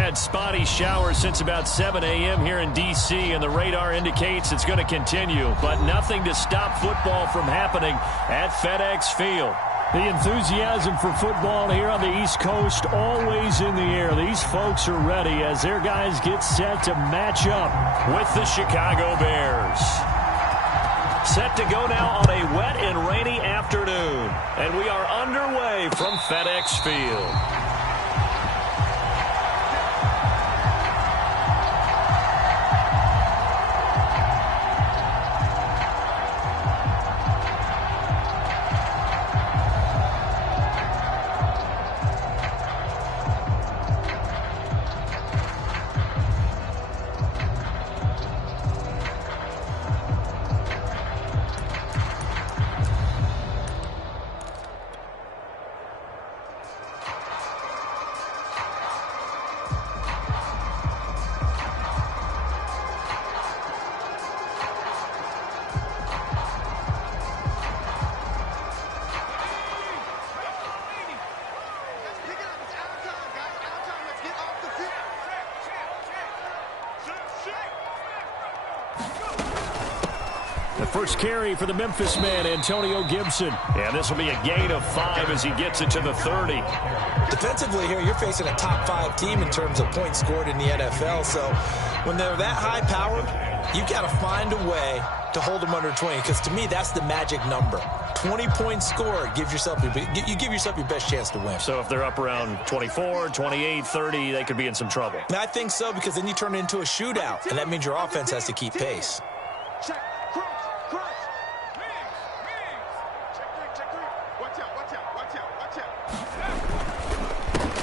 had spotty showers since about 7 a.m. here in D.C., and the radar indicates it's going to continue, but nothing to stop football from happening at FedEx Field. The enthusiasm for football here on the East Coast always in the air. These folks are ready as their guys get set to match up with the Chicago Bears. Set to go now on a wet and rainy afternoon, and we are underway from FedEx Field. First carry for the Memphis man, Antonio Gibson. And this will be a gain of 5 as he gets it to the 30. Defensively here, you're facing a top 5 team in terms of points scored in the NFL. So when they're that high-powered, you got to find a way to hold them under 20. Because to me, that's the magic number. 20 points scored, you give yourself your best chance to win. So if they're up around 24, 28, 30, they could be in some trouble. And I think so, because then you turn it into a shootout, and that means your offense has to keep pace.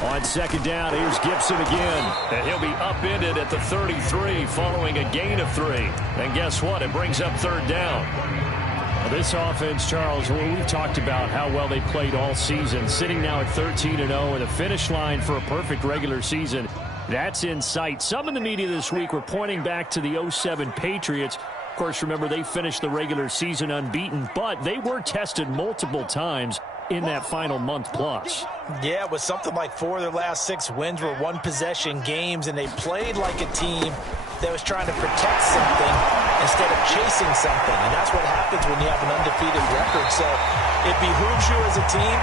On second down, here's Gibson again. And he'll be upended at the 33 following a gain of 3. And guess what? It brings up third down. Well, this offense, Charles, we've talked about how well they played all season. Sitting now at 13-0 and a finish line for a perfect regular season. That's in sight. Some in the media this week were pointing back to the 07 Patriots. Of course, remember, they finished the regular season unbeaten, but they were tested multiple times in that final month plus. Yeah, it was something like 4 of their last 6 wins were one-possession games, and they played like a team that was trying to protect something instead of chasing something. And that's what happens when you have an undefeated record. So it behooves you as a team,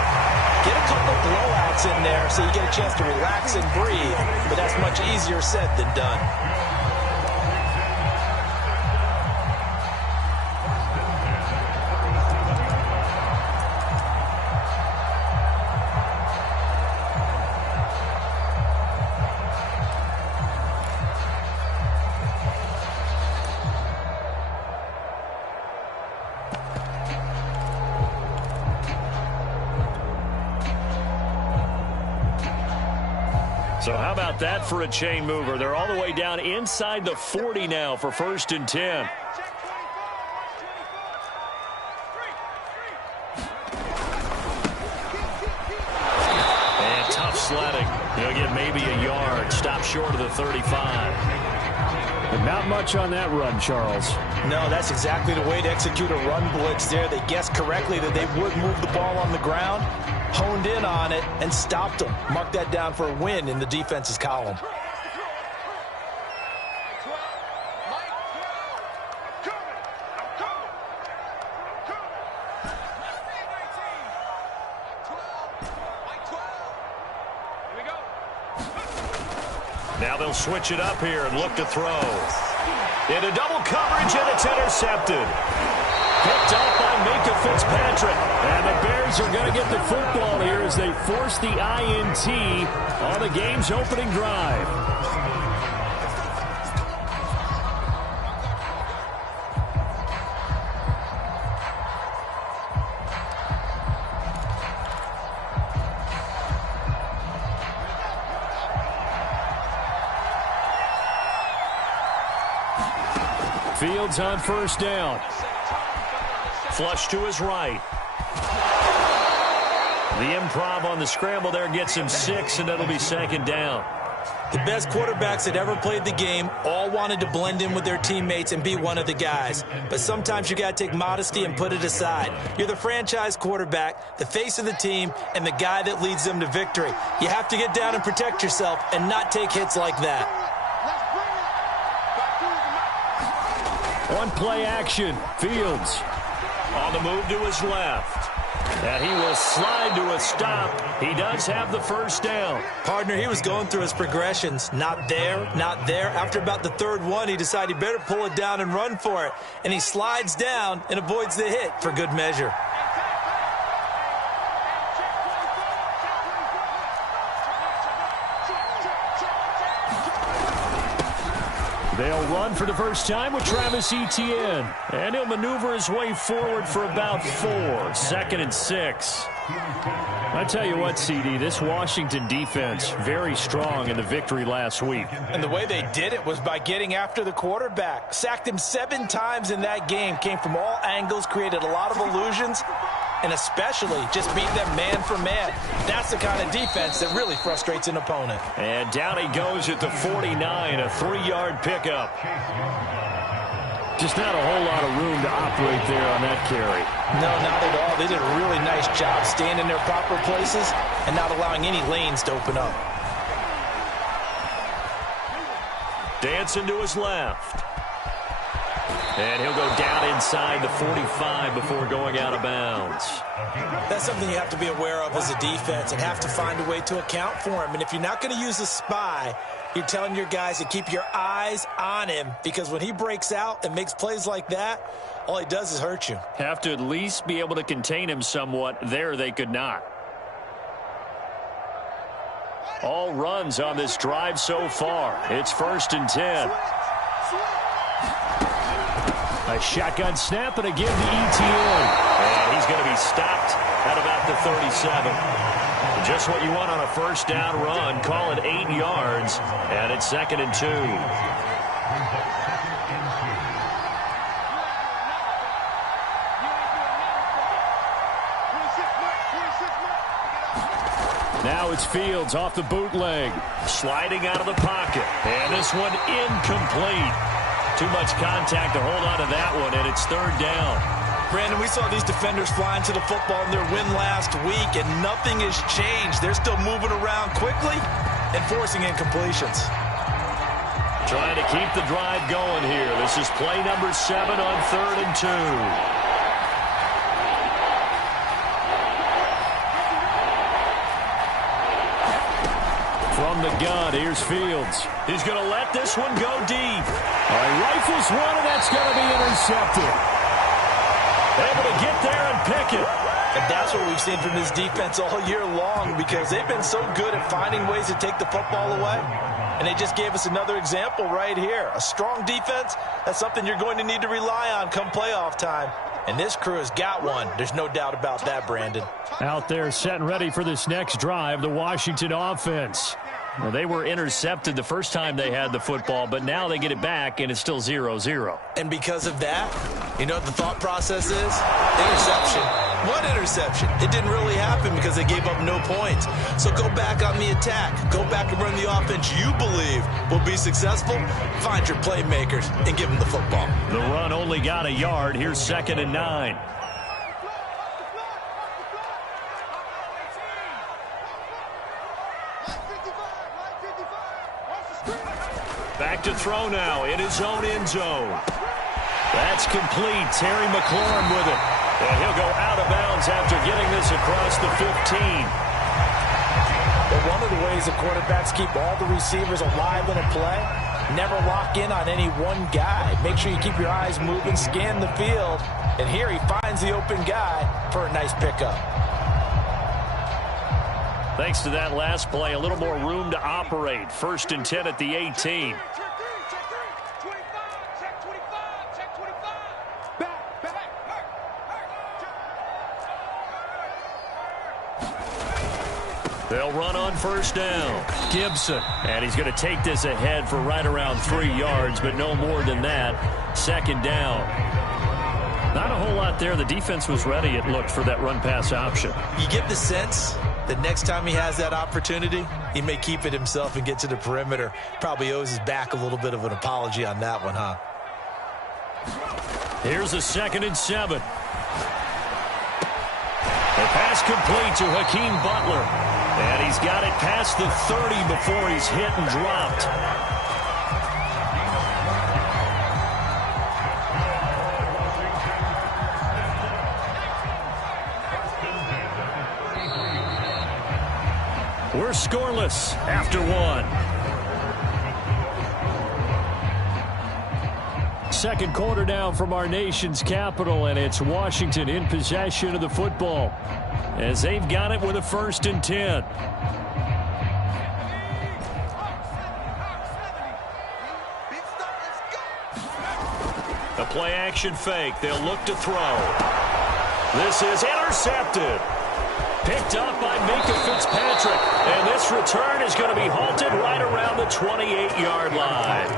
get a couple blowouts in there so you get a chance to relax and breathe. But that's much easier said than done. So how about that for a chain mover? They're all the way down inside the 40 now for 1st and 10. And tough sledding. He'll get maybe a yard. Stop short of the 35. But not much on that run, Charles. No, that's exactly the way to execute a run blitz there. They guessed correctly that they would move the ball on the ground, honed in on it, and stopped them. Mark that down for a win in the defense's column. Now they'll switch it up here and look to throw. Into double coverage, and it's intercepted. Picked up by Minkah Fitzpatrick. And the Bears are going to get the football here as they force the INT on the game's opening drive. Fields on first down. Flush to his right. The improv on the scramble there gets him 6, and it'll be second down. The best quarterbacks that ever played the game all wanted to blend in with their teammates and be one of the guys. But sometimes you got to take modesty and put it aside. You're the franchise quarterback, the face of the team, and the guy that leads them to victory. You have to get down and protect yourself and not take hits like that. On play action, Fields. On the move to his left. And he will slide to a stop. He does have the first down. Partner, he was going through his progressions. Not there, not there. After about the third one, he decided he better pull it down and run for it. And he slides down and avoids the hit for good measure. They'll run for the first time with Travis Etienne. And he'll maneuver his way forward for about 4. 2nd and 6. I tell you what, CD, this Washington defense, very strong in the victory last week. And the way they did it was by getting after the quarterback. Sacked him 7 times in that game. Came from all angles, created a lot of illusions, and especially just beat them man for man. That's the kind of defense that really frustrates an opponent. And down he goes at the 49, a 3-yard pickup. Just not a whole lot of room to operate there on that carry. No, not at all. They did a really nice job staying in their proper places and not allowing any lanes to open up. Dancing to his left. And he'll go down inside the 45 before going out of bounds. That's something you have to be aware of as a defense and have to find a way to account for him. And if you're not going to use a spy, you're telling your guys to keep your eyes on him, because when he breaks out and makes plays like that, all he does is hurt you. Have to at least be able to contain him somewhat. There they could not. All runs on this drive so far. It's 1st and 10. A shotgun snap and a give to Etienne. And he's going to be stopped at about the 37. Just what you want on a first down run. Call it 8 yards. And it's 2nd and 2. Now it's Fields off the bootleg. Sliding out of the pocket. And this one incomplete. Too much contact to hold on to that one, and it's 3rd down. Brandon, we saw these defenders flying to the football in their win last week, and nothing has changed. They're still moving around quickly and forcing incompletions. Trying to keep the drive going here. This is play number 7 on 3rd and 2. From the gun, here's Fields. He's going to let this one go deep. Rifles one, and that's going to be intercepted. Able to get there and pick it. And that's what we've seen from this defense all year long, because they've been so good at finding ways to take the football away. And they just gave us another example right here. A strong defense, that's something you're going to need to rely on come playoff time. And this crew has got one. There's no doubt about that, Brandon. Out there set and ready for this next drive, the Washington offense. Well, they were intercepted the first time they had the football, but now they get it back, and it's still 0-0. And because of that, you know what the thought process is? Interception. What interception? It didn't really happen because they gave up no points. So go back on the attack. Go back and run the offense you believe will be successful. Find your playmakers and give them the football. The run only got a yard. Here's 2nd and 9. Back to throw now in his own end zone. That's complete. Terry McLaurin with it. And he'll go out of bounds after getting this across the 15. But one of the ways the quarterbacks keep all the receivers alive in a play, never lock in on any one guy. Make sure you keep your eyes moving, scan the field. And here he finds the open guy for a nice pickup. Thanks to that last play, a little more room to operate. 1st and 10 at the 18. They'll run on 1st down. Gibson. And he's going to take this ahead for right around 3 yards, but no more than that. 2nd down. Not a whole lot there. The defense was ready, it looked, for that run-pass option. You get the sense that next time he has that opportunity, he may keep it himself and get to the perimeter. Probably owes his back a little bit of an apology on that one, huh? Here's a 2nd and 7. The pass complete to Hakeem Butler. And he's got it past the 30 before he's hit and dropped. We're scoreless after 1. Second quarter now from our nation's capital, and it's Washington in possession of the football as they've got it with a 1st and 10. A play-action fake. They'll look to throw. This is intercepted. Picked up by Minkah Fitzpatrick. And this return is going to be halted right around the 28-yard line.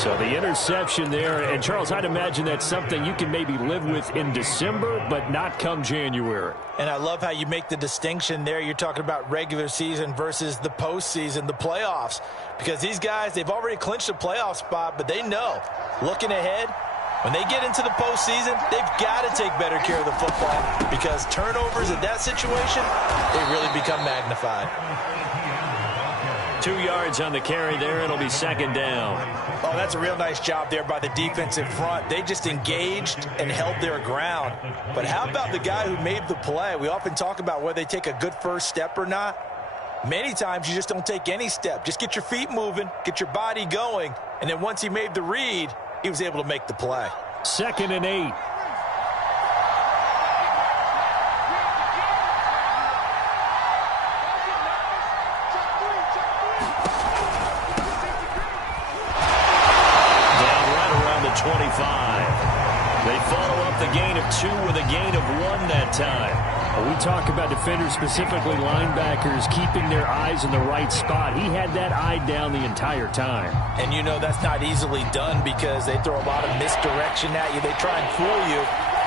So the interception there. And, Charles, I'd imagine that's something you can maybe live with in December, but not come January. And I love how you make the distinction there. You're talking about regular season versus the postseason, the playoffs. Because these guys, they've already clinched a playoff spot, but they know, looking ahead, when they get into the postseason, they've got to take better care of the football because turnovers in that situation, they really become magnified. 2 yards on the carry there. It'll be 2nd down. Oh, that's a real nice job there by the defensive front. They just engaged and held their ground. But how about the guy who made the play? We often talk about whether they take a good first step or not. Many times you just don't take any step. Just get your feet moving, get your body going, and then once he made the read, he was able to make the play. 2nd and 8. Down right around the 25. They follow up the gain of 2 with a gain of 1 that time. We talk about defenders, specifically linebackers, keeping their eyes in the right spot. He had that eye down the entire time. And you know that's not easily done because they throw a lot of misdirection at you. They try and fool you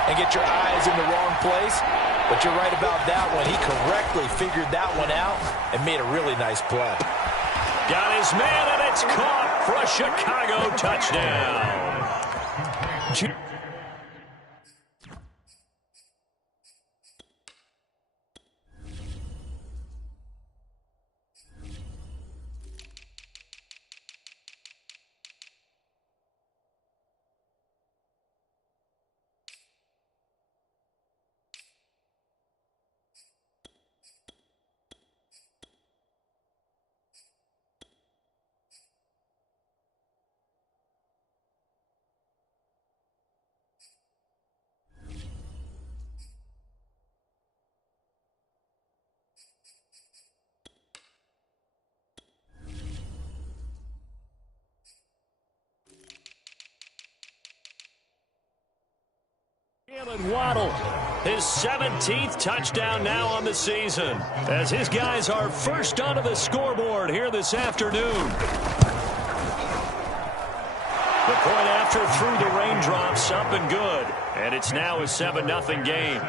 and get your eyes in the wrong place. But you're right about that one. He correctly figured that one out and made a really nice play. Got his man, and it's caught for a Chicago touchdown. Jalen Waddle, his 17th touchdown now on the season, as his guys are first onto the scoreboard here this afternoon. The point after through the raindrops, up and good, and it's now a 7-0 game.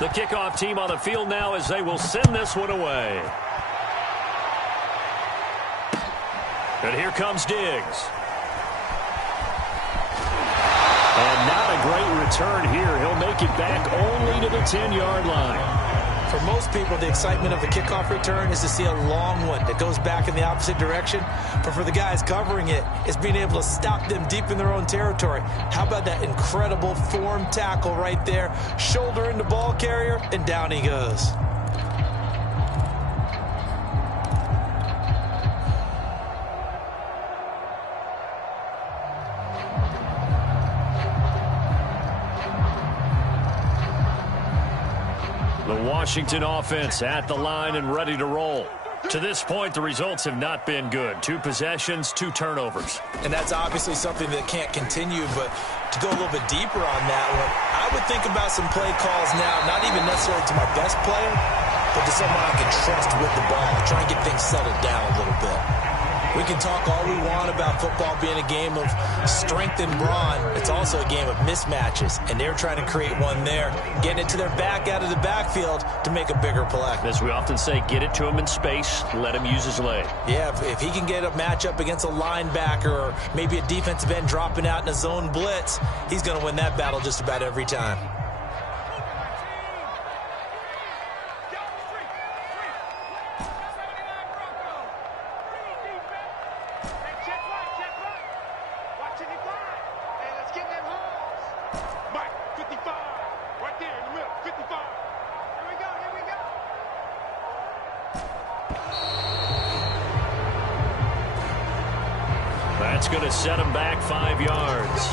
The kickoff team on the field now as they will send this one away. And here comes Diggs. And not a great return here. He'll make it back only to the 10-yard line. For most people, the excitement of the kickoff return is to see a long one that goes back in the opposite direction. But for the guys covering it, it's being able to stop them deep in their own territory. How about that incredible form tackle right there? Shoulder in the ball carrier, and down he goes. The Washington offense at the line and ready to roll. To this point, the results have not been good. 2 possessions, 2 turnovers. And that's obviously something that can't continue, but to go a little bit deeper on that one, I would think about some play calls now, not even necessarily to my best player, but to someone I can trust with the ball, try and get things settled down a little bit. We can talk all we want about football being a game of strength and brawn. It's also a game of mismatches, and they're trying to create one there, getting it to their back out of the backfield to make a bigger play. As we often say, get it to him in space, let him use his leg. Yeah, if he can get a matchup against a linebacker or maybe a defensive end dropping out in a zone blitz, he's going to win that battle just about every time. That's going to set him back 5 yards.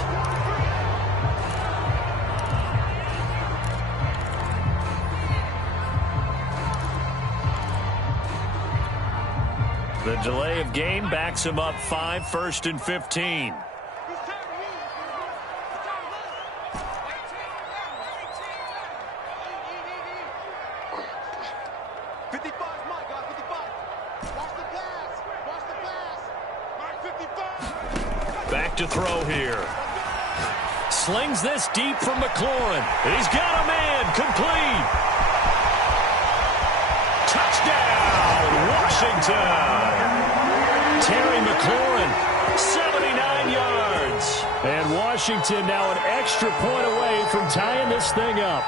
The delay of game backs him up 5, 1st and 15. Back to throw here. Slings this deep from McLaurin. He's got a man. Complete. Touchdown, Washington. Terry McLaurin, 79 yards. And Washington now an extra point away from tying this thing up.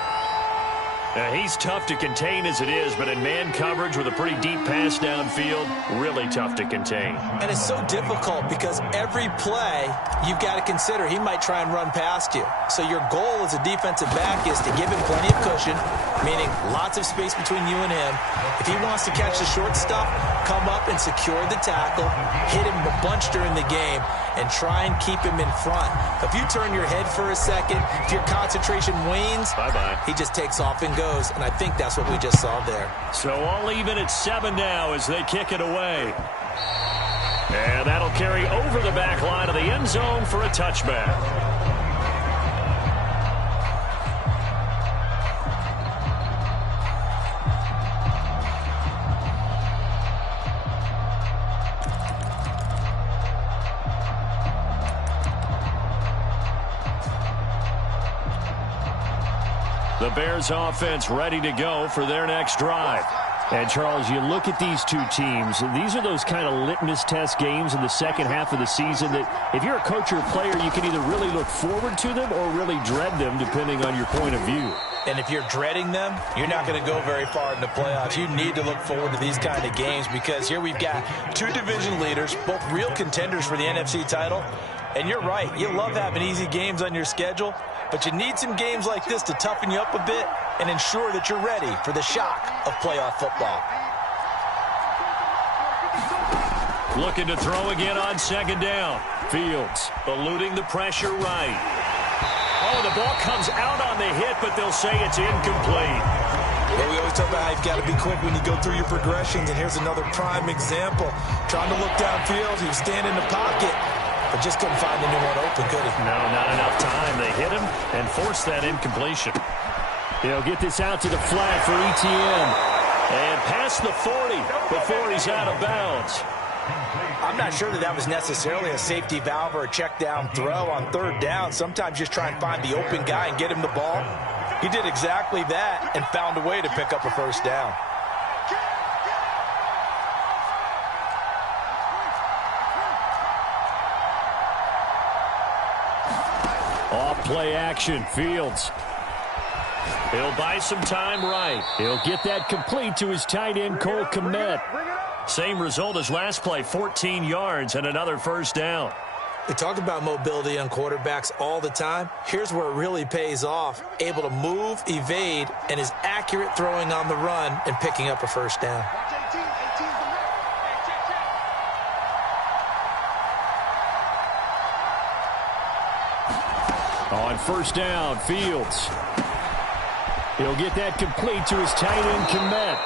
He's tough to contain as it is, but in man coverage with a pretty deep pass downfield, really tough to contain. And it's so difficult because every play you've got to consider he might try and run past you. So your goal as a defensive back is to give him plenty of cushion, meaning lots of space between you and him. If he wants to catch the short stuff, come up and secure the tackle, hit him a bunch during the game, and try and keep him in front. If you turn your head for a second, if your concentration wanes, bye-bye. He just takes off and goes, and I think that's what we just saw there. So all even at 7 now as they kick it away. And that'll carry over the back line of the end zone for a touchback. The Bears offense ready to go for their next drive. And, Charles, you look at these two teams, and these are those kind of litmus test games in the second half of the season that if you're a coach or a player, you can either really look forward to them or really dread them, depending on your point of view. And if you're dreading them, you're not going to go very far in the playoffs. You need to look forward to these kind of games because here we've got 2 division leaders, both real contenders for the NFC title. And you're right, you love having easy games on your schedule, but you need some games like this to toughen you up a bit and ensure that you're ready for the shock of playoff football. Looking to throw again on 2nd down. Fields eluding the pressure right. Oh, the ball comes out on the hit, but they'll say it's incomplete. Well, we always talk about how you've got to be quick when you go through your progressions, and here's another prime example. Trying to look downfield, he was standing in the pocket, but just couldn't find anyone open, could he? No, not enough time. They hit him and forced that incompletion. They'll get this out to the flat for Etienne. And past the 40 before he's out of bounds. I'm not sure that was necessarily a safety valve or a check down throw on 3rd down. Sometimes just try and find the open guy and get him the ball. He did exactly that and found a way to pick up a 1st down. Off play action, Fields. He'll buy some time right. He'll get that complete to his tight end, Cole Kmet. Same result as last play, 14 yards and another 1st down. We talk about mobility on quarterbacks all the time. Here's where it really pays off. Able to move, evade, and is accurate throwing on the run and picking up a 1st down. On 1st down, Fields. He'll get that complete to his tight end, Kmet.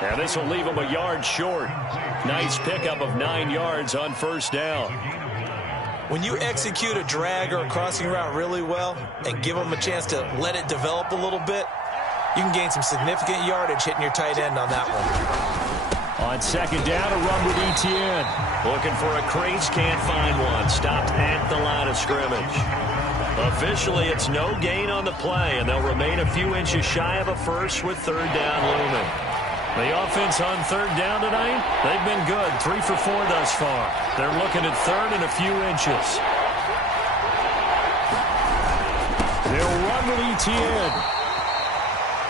And this will leave him a yard short. Nice pickup of 9 yards on first down. When you execute a drag or a crossing route really well and give them a chance to let it develop a little bit, you can gain some significant yardage hitting your tight end on that one. On second down, a run with Etienne. Looking for a crease, can't find one. Stopped at the line of scrimmage. Officially, it's no gain on the play, and they'll remain a few inches shy of a first with third down looming. The offense on third down tonight, they've been good. 3 for 4 thus far. They're looking at third and a few inches. They'll run with Etienne.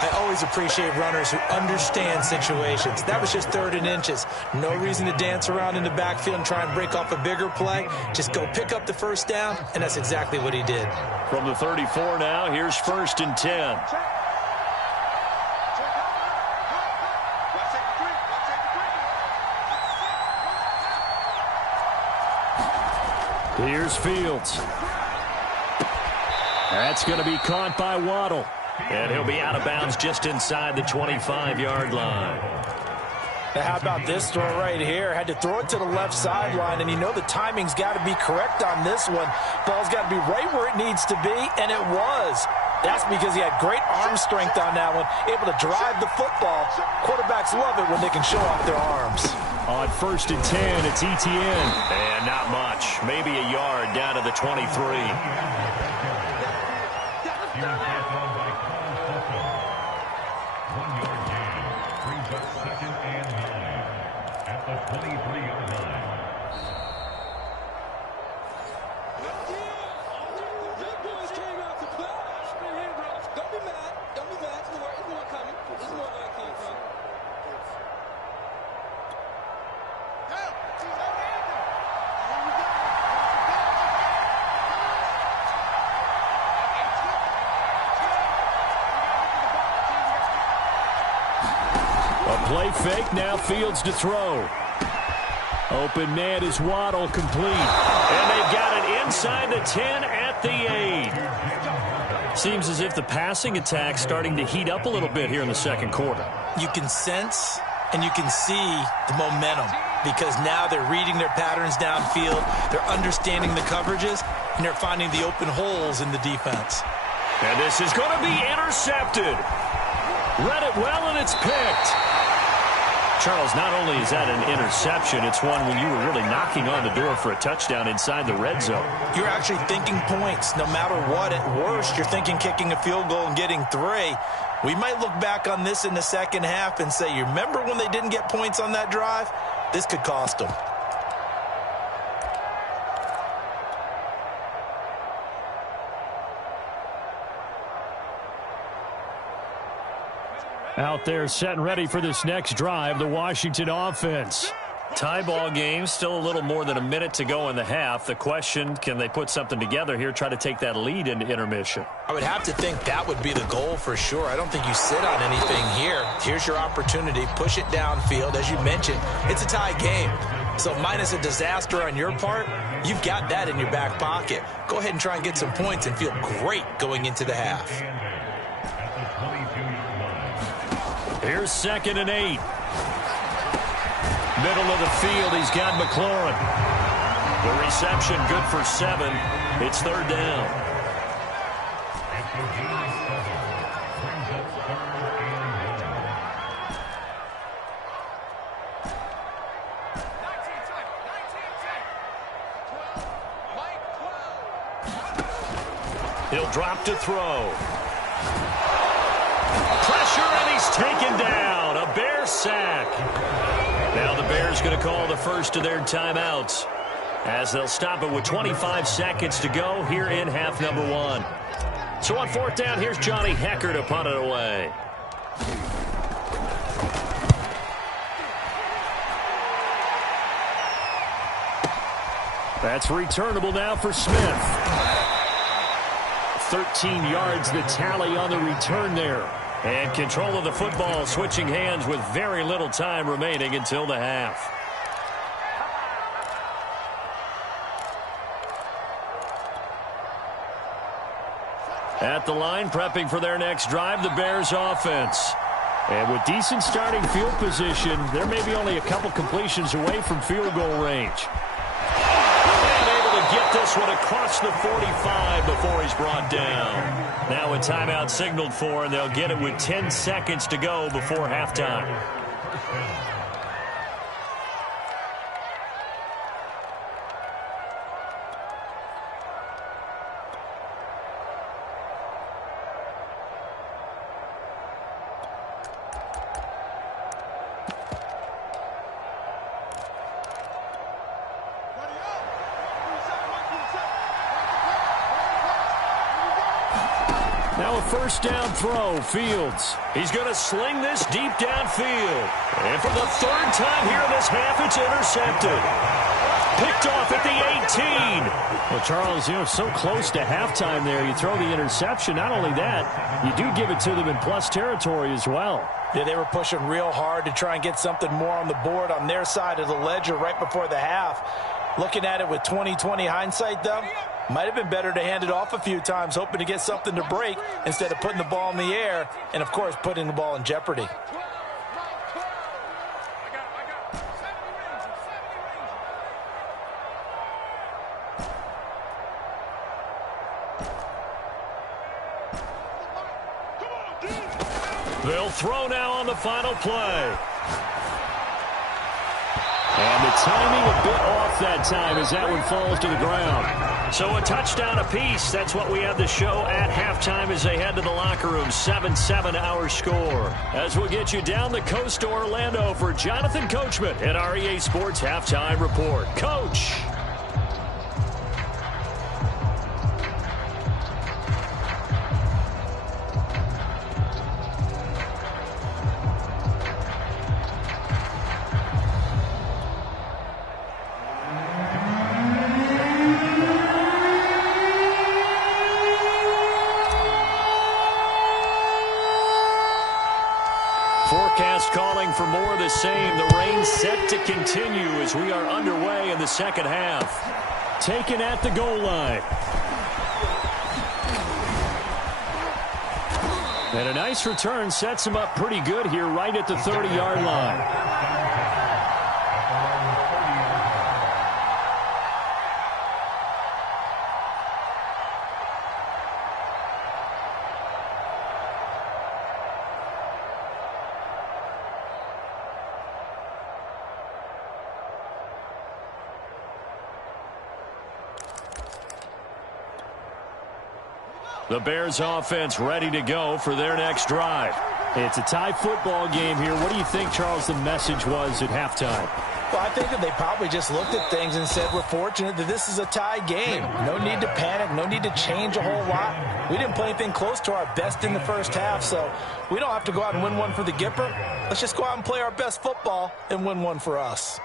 I always appreciate runners who understand situations. That was just third and inches. No reason to dance around in the backfield and try and break off a bigger play. Just go pick up the first down, and that's exactly what he did. From the 34 now, here's first and 10. Here's Fields. That's going to be caught by Waddle. And he'll be out of bounds just inside the 25-yard line. Now how about this throw right here? Had to throw it to the left sideline, and you know the timing's got to be correct on this one. Ball's got to be right where it needs to be, and it was. That's because he had great arm strength on that one, able to drive the football. Quarterbacks love it when they can show off their arms. On first and 10, it's Etienne. And not much. Maybe a yard down to the 23. Play fake, now Fields to throw. Open man is Waddle, complete. And they've got it inside the 10 at the 8. Seems as if the passing attack's starting to heat up a little bit here in the second quarter. You can sense and you can see the momentum because now they're reading their patterns downfield, they're understanding the coverages, and they're finding the open holes in the defense. And this is going to be intercepted. Read it well, and it's picked. Charles, not only is that an interception, it's one when you were really knocking on the door for a touchdown inside the red zone. You're actually thinking points. No matter what, at worst, you're thinking kicking a field goal and getting 3. We might look back on this in the second half and say, you remember when they didn't get points on that drive? This could cost them. Out there set and ready for this next drive, the Washington offense. Tie ball game, still a little more than a minute to go in the half. The question, can they put something together here, try to take that lead into intermission? I would have to think that would be the goal for sure. I don't think you sit on anything here. Here's your opportunity. Push it downfield. As you mentioned, it's a tie game. So minus a disaster on your part, you've got that in your back pocket. Go ahead and try and get some points and feel great going into the half. Here's second and 8. Middle of the field, he's got McLaurin. The reception good for 7. It's third down. He'll drop to throw. Pressure, and he's taken down. A Bear sack. Now the Bears going to call the first of their timeouts as they'll stop it with 25 seconds to go here in half number 1. So on fourth down, here's Johnny Hekker to punt it away. That's returnable now for Smith. 13 yards the tally on the return there. And control of the football, switching hands with very little time remaining until the half. At the line, prepping for their next drive, the Bears offense. And with decent starting field position, there may be only a couple completions away from field goal range. And able to get this one across the 45 before he's brought down. Now a timeout signaled for, and they'll get it with 10 seconds to go before halftime. Now a first down throw, Fields. He's going to sling this deep downfield. And for the third time here in this half, it's intercepted. Picked off at the 18. Well, Charles, so close to halftime there. You throw the interception. Not only that, you do give it to them in plus territory as well. Yeah, they were pushing real hard to try and get something more on the board on their side of the ledger right before the half. Looking at it with 20/20 hindsight, though, might have been better to hand it off a few times, hoping to get something to break instead of putting the ball in the air and, of course, putting the ball in jeopardy. They'll throw now on the final play. And the timing a bit off that time as that one falls to the ground. So a touchdown apiece. That's what we have to show at halftime as they head to the locker room. 7-7 our score. As we'll get you down the coast to Orlando for Jonathan Coachman at our EA Sports Halftime Report. Coach. Forecast calling for more of the same. The rain set to continue as we are underway in the second half. Taken at the goal line. And a nice return sets him up pretty good here right at the 30-yard line. The Bears offense ready to go for their next drive. It's a tie football game here. What do you think, Charles, the message was at halftime? Well, I think that they probably just looked at things and said, we're fortunate that this is a tie game. No need to panic. No need to change a whole lot. We didn't play anything close to our best in the first half, so we don't have to go out and win one for the Gipper. Let's just go out and play our best football and win one for us.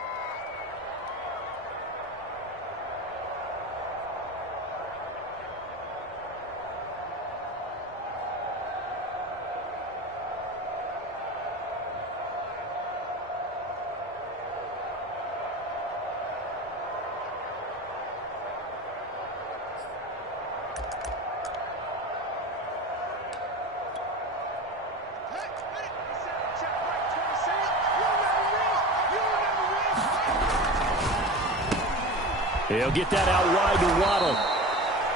He'll get that out wide to Waddle.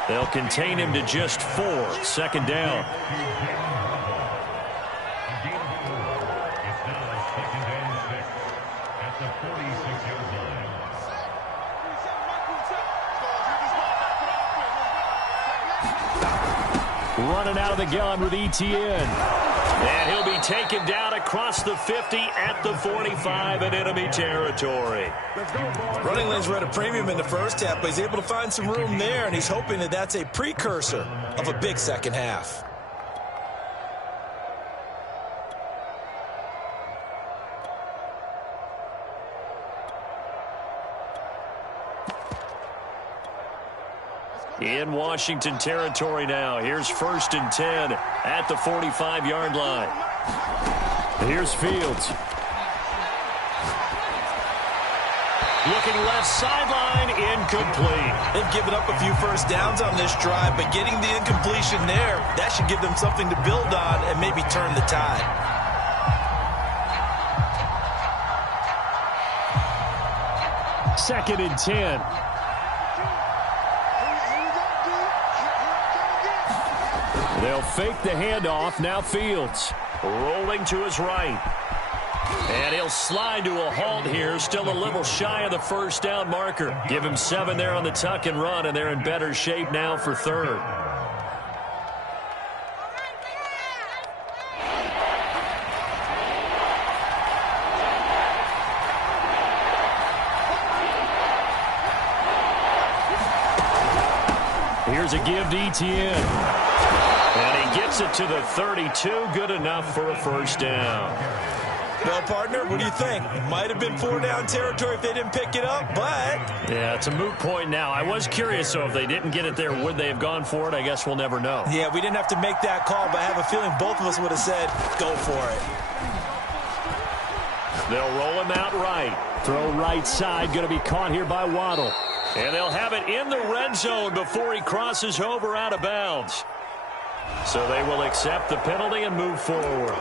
They'll contain him to just 4. Second down. Running out of the gun with Etienne. And he'll be taken down across the 50 at the 45 in enemy territory. Running lanes were at a premium in the first half, but he's able to find some room there, and he's hoping that that's a precursor of a big second half. In Washington territory now. Here's 1st and 10 at the 45-yard line. Here's Fields. Looking left sideline, incomplete. They've given up a few first downs on this drive, but getting the incompletion there, that should give them something to build on and maybe turn the tide. 2nd and 10. They'll fake the handoff. Now Fields rolling to his right. And he'll slide to a halt here. Still a little shy of the first down marker. Give him 7 there on the tuck and run, and they're in better shape now for 3rd. Here's a give to Etienne. And he gets it to the 32. Good enough for a first down. Well, partner, what do you think? Might have been 4-down territory if they didn't pick it up, but... Yeah, it's a moot point now. I was curious, so if they didn't get it there, would they have gone for it? I guess we'll never know. Yeah, we didn't have to make that call, but I have a feeling both of us would have said, go for it. They'll roll him out right. Throw right side, going to be caught here by Waddle. And they'll have it in the red zone before he crosses over out of bounds. So they will accept the penalty and move forward.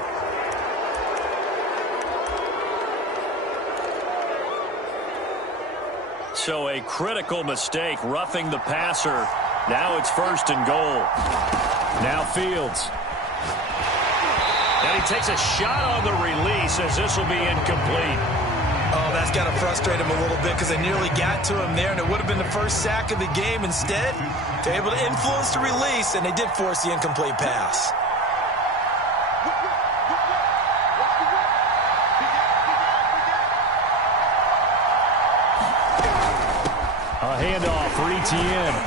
So a critical mistake, roughing the passer. Now it's 1st and goal. Now Fields. And he takes a shot on the release as this will be incomplete. Oh, that's got to frustrate him a little bit because they nearly got to him there, and it would have been the first sack of the game. Instead, they're able to influence the release, and they did force the incomplete pass. A handoff for Etienne.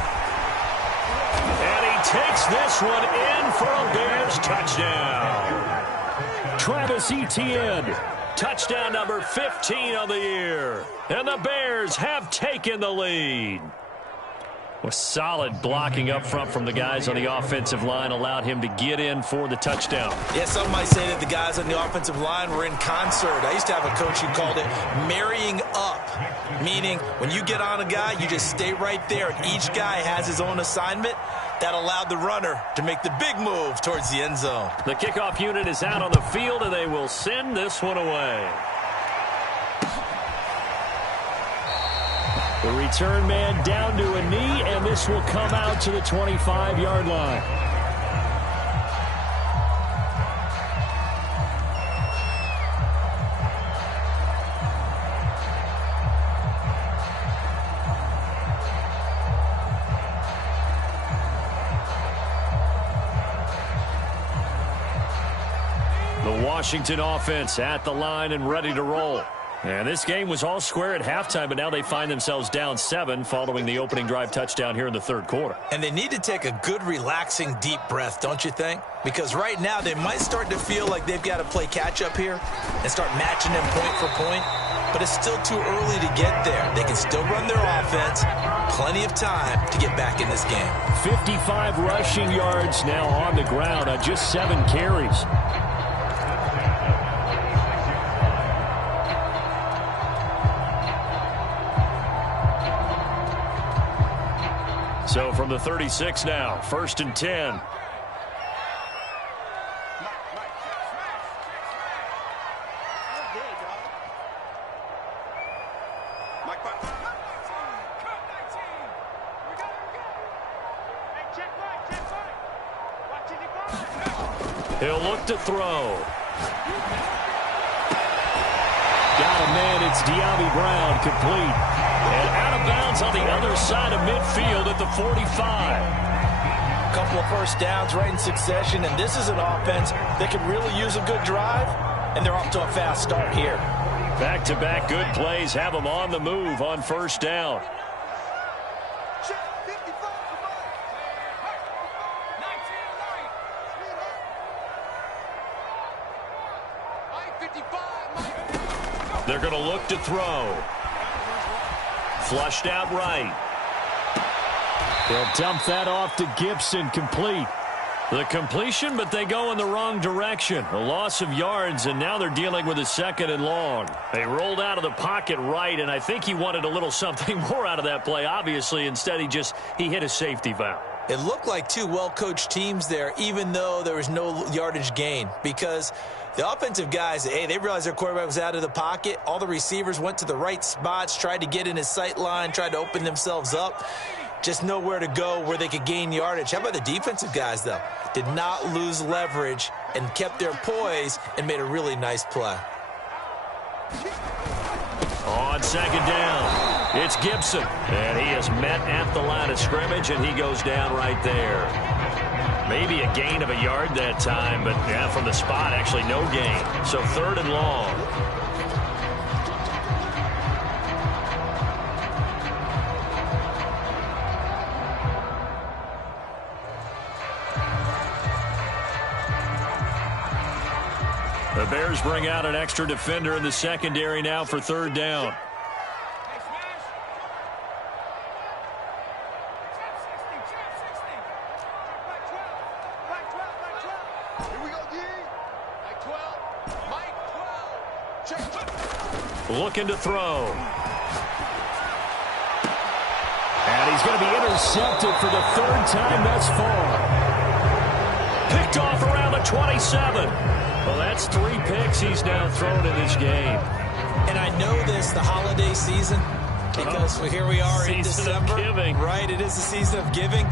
And he takes this one in for a Bears touchdown. Travis Etienne. Touchdown number 15 of the year. And the Bears have taken the lead. With solid blocking up front from the guys on the offensive line allowed him to get in for the touchdown. Yeah, some might say that the guys on the offensive line were in concert. I used to have a coach who called it marrying up, meaning when you get on a guy, you just stay right there, and each guy has his own assignment. That allowed the runner to make the big move towards the end zone. The kickoff unit is out on the field, and they will send this one away. The return man down to a knee, and this will come out to the 25-yard line. The Washington offense at the line and ready to roll. And this game was all square at halftime, but now they find themselves down 7 following the opening drive touchdown here in the 3rd quarter. And they need to take a good, relaxing, deep breath, don't you think? Because right now they might start to feel like they've got to play catch-up here and start matching them point for point. But it's still too early to get there. They can still run their offense. Plenty of time to get back in this game. 55 rushing yards now on the ground on just 7 carries. So from the 36 now, 1st and 10. He'll look to throw. Got a man, it's De'Ami Brown, complete. And out of bounds on the other side of midfield at the 45. A couple of first downs right in succession, and this is an offense that can really use a good drive, and they're off to a fast start here. Back-to-back good plays have them on the move on first down. They're going to look to throw. Flushed out right. They'll dump that off to Gibson, complete. The completion, but they go in the wrong direction. A loss of yards, and now they're dealing with a 2nd and long. They rolled out of the pocket right, and I think he wanted a little something more out of that play. Obviously, instead he hit a safety valve. It looked like two well-coached teams there, even though there was no yardage gain, because the offensive guys, hey, they realized their quarterback was out of the pocket. All the receivers went to the right spots, tried to get in his sight line, tried to open themselves up. Just nowhere to go where they could gain yardage. How about the defensive guys, though? Did not lose leverage and kept their poise and made a really nice play. On second down, it's Gibson. And he is met at the line of scrimmage, and he goes down right there. Maybe a gain of a yard that time, but yeah, from the spot, actually no gain. So 3rd and long. The Bears bring out an extra defender in the secondary now for 3rd down. Looking to throw. And he's going to be intercepted for the 3rd time thus far. Picked off around the 27. Well, that's 3 picks he's now thrown in this game. And I know this, the holiday season, because here we are in December. Right, it is the season of giving.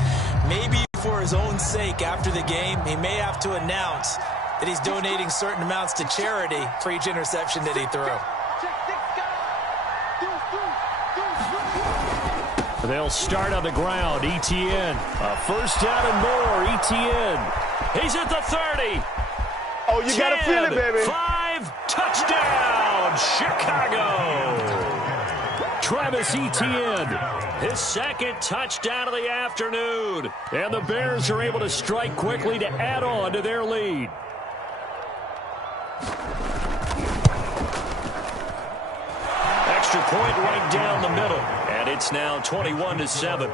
Maybe for his own sake after the game, he may have to announce that he's donating certain amounts to charity for each interception that he threw. They'll start on the ground. Etienne. A 1st down and more. Etienne. He's at the 30. Oh, you got to feel it, baby. 5, touchdown, Chicago. Travis Etienne. His 2nd touchdown of the afternoon. And the Bears are able to strike quickly to add on to their lead. Extra point right down the middle. And it's now 21-7.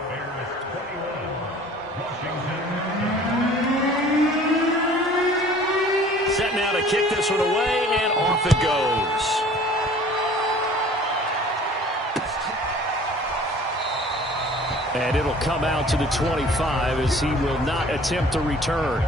Set now to kick this one away, and off it goes. And it'll come out to the 25 as he will not attempt to return.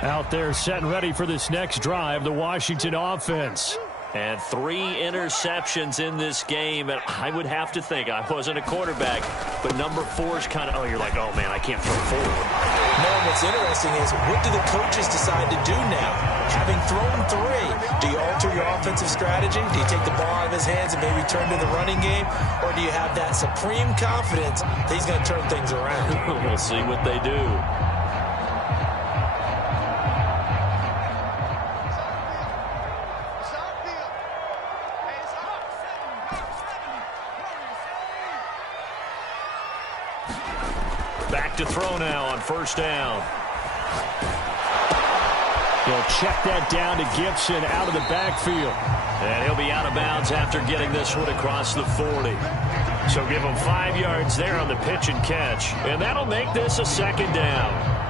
Out there set and ready for this next drive, the Washington offense. And 3 interceptions in this game. And I would have to think, I wasn't a quarterback, but number 4 is kind of, oh, you're like, oh, man, I can't throw forward. No, what's interesting is, what do the coaches decide to do now? Having thrown 3, do you alter your offensive strategy? Do you take the ball out of his hands and maybe turn to the running game? Or do you have that supreme confidence that he's going to turn things around? We'll see what they do. Back to throw now on 1st down. He'll check that down to Gibson out of the backfield. And he'll be out of bounds after getting this one across the 40. So give him 5 yards there on the pitch and catch. And that'll make this a 2nd down.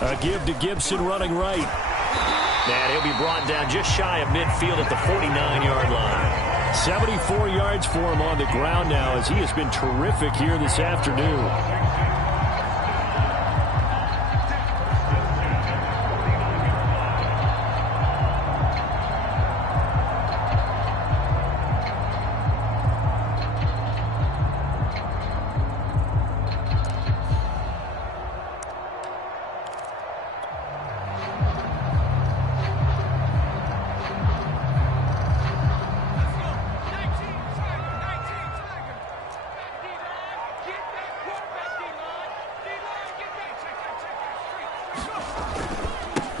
A give to Gibson running right. And he'll be brought down just shy of midfield at the 49-yard line. 74 yards for him on the ground now as he has been terrific here this afternoon.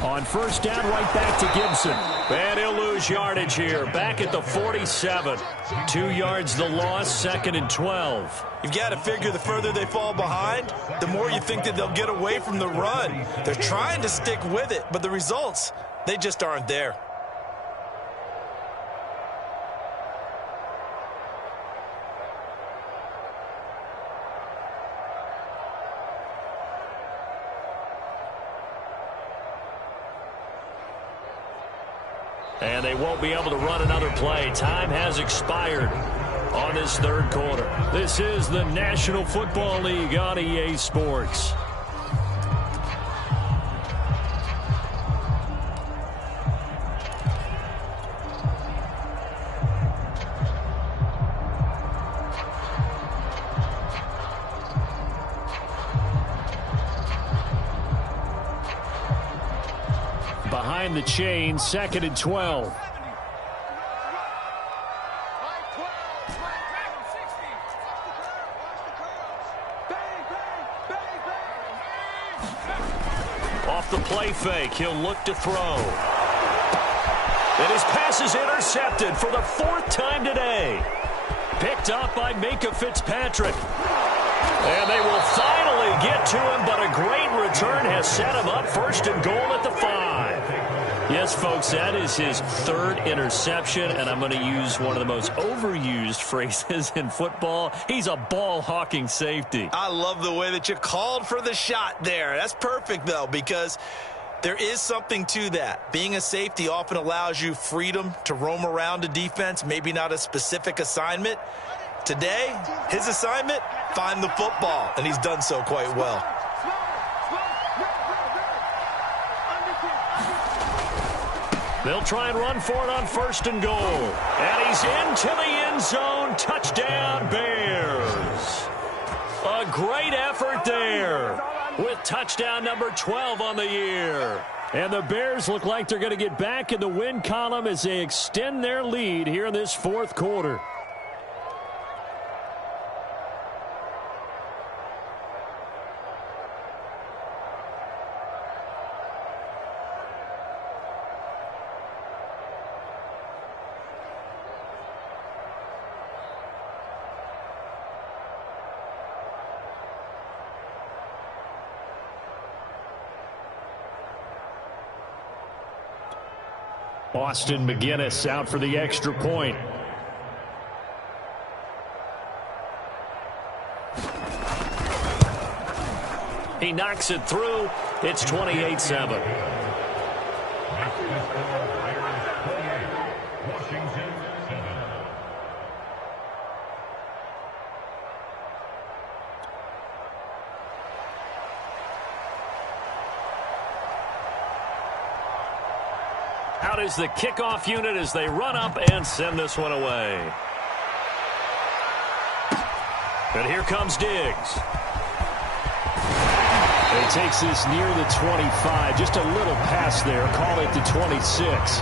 On first down, right back to Gibson. And he'll lose yardage here. Back at the 47. 2 yards the loss, 2nd and 12. You've got to figure the further they fall behind, the more you think that they'll get away from the run. They're trying to stick with it, but the results, they just aren't there. And they won't be able to run another play. Time has expired on this third quarter. This is the National Football League on EA Sports. Behind the chain, 2nd and 12. Off the play fake, he'll look to throw. And his pass is intercepted for the 4th time today. Picked up by Minkah Fitzpatrick. And they will finally get to him, but a great return has set him up 1st and goal at the 5. Yes, folks, that is his 3rd interception, and I'm going to use one of the most overused phrases in football. He's a ball-hawking safety. I love the way that you called for the shot there. That's perfect, though, because there is something to that. Being a safety often allows you freedom to roam around a defense, maybe not a specific assignment. Today, his assignment, find the football, and he's done so quite well. They'll try and run for it on 1st and goal. And he's into the end zone. Touchdown, Bears. A great effort there with touchdown number 12 on the year. And the Bears look like they're going to get back in the win column as they extend their lead here in this 4th quarter. Austin McGinnis out for the extra point. He knocks it through. It's 28-7. Out is the kickoff unit as they run up and send this one away. And here comes Diggs. He takes this near the 25. Just a little pass there. Call it the 26.